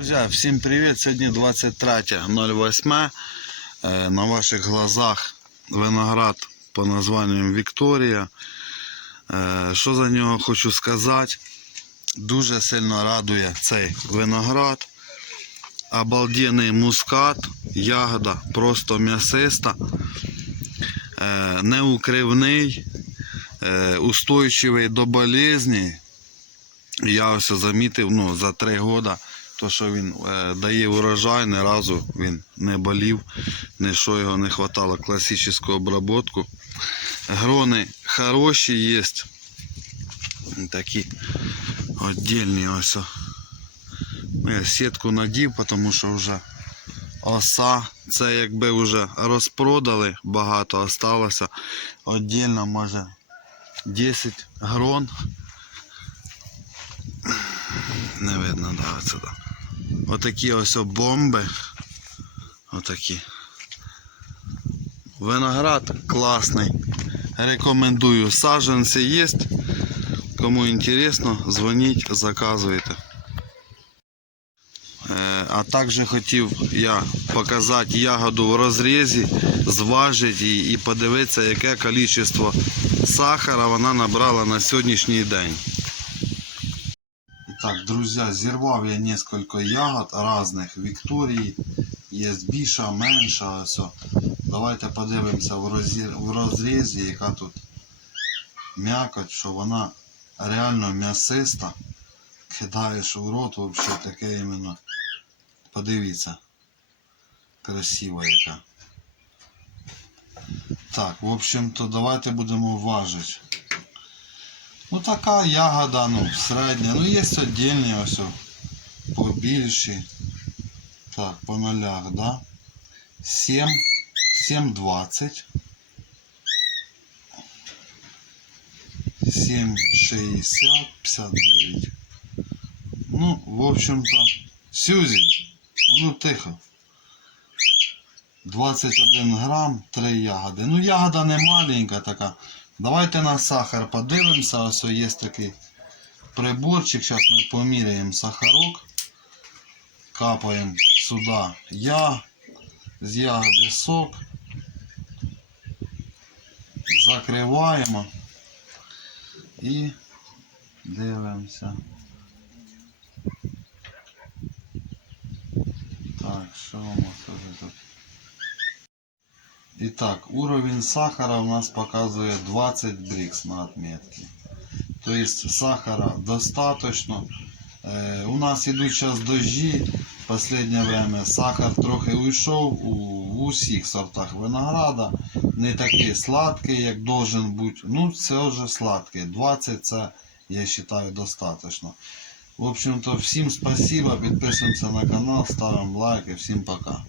Друзі, всім привіт! Сьогодні 23.08. Е, На ваших глазах виноград по названню Вікторія. Що за нього хочу сказати? Дуже сильно радує цей виноград. Обалденний мускат, ягода просто м'ясиста, е, неукривний, е, устойчивий до болезні. Я ось замітив ну, за три роки, то, що він е, дає урожай, ні разу він не болів, ні що його не хватало класичну обробку. Грони хороші є. Такі віддільні ось. Ну, я сітку надів, тому що вже оса. Це якби вже розпродали, багато осталося. Віддільно може 10 грон. Не видно, да, отсюда. Отакі ось бомби. Отакі. Виноград класний. Рекомендую. Саджанці є. Кому інтересно, дзвоніть, заказуйте. Е, А також хотів я показати ягоду в розрізі, зважити її і подивитися, яке кількість сахара вона набрала на сьогоднішній день. Итак, друзья, зірвав я несколько ягод разных Вікторії. Є більша, менша. Все. Давайте подивимося в, розі... в розрізі, яка тут м'якоть, що вона реально м'ясиста. Кидаєш в рот, взагалі таке іменно. Подивіться. Красива яка. Так, в общем-то, давайте будемо важити. Ну така ягода, ну, середня. Ну є віддільні ось побільші. Так, по нулях, да? 7, 7,20. 7,60, 59. Ну, в общем-то, Сюзі, ну тихо. 21 грам, 3 ягоди. Ну, ягода не маленька така. Давайте на сахар подивимося. Ось є такий приборчик. Зараз ми поміряємо сахарок. Капаємо сюди я. З ягоди сок. Закриваємо. І дивимося. Так, що у нас уже Итак, уровень сахара у нас показывает 20 брикс на отметке. То есть сахара достаточно. Е, у нас сейчас дожди. В последнее время сахар трохи уйшов у, усіх сортах винограда. Не такий сладкий, як должен бути. Ну, це вже сладкий. 20 це, я вважаю, достаточно. В общем-то, всім спасибо. Підписуємося на канал, ставимо лайки. Всім пока.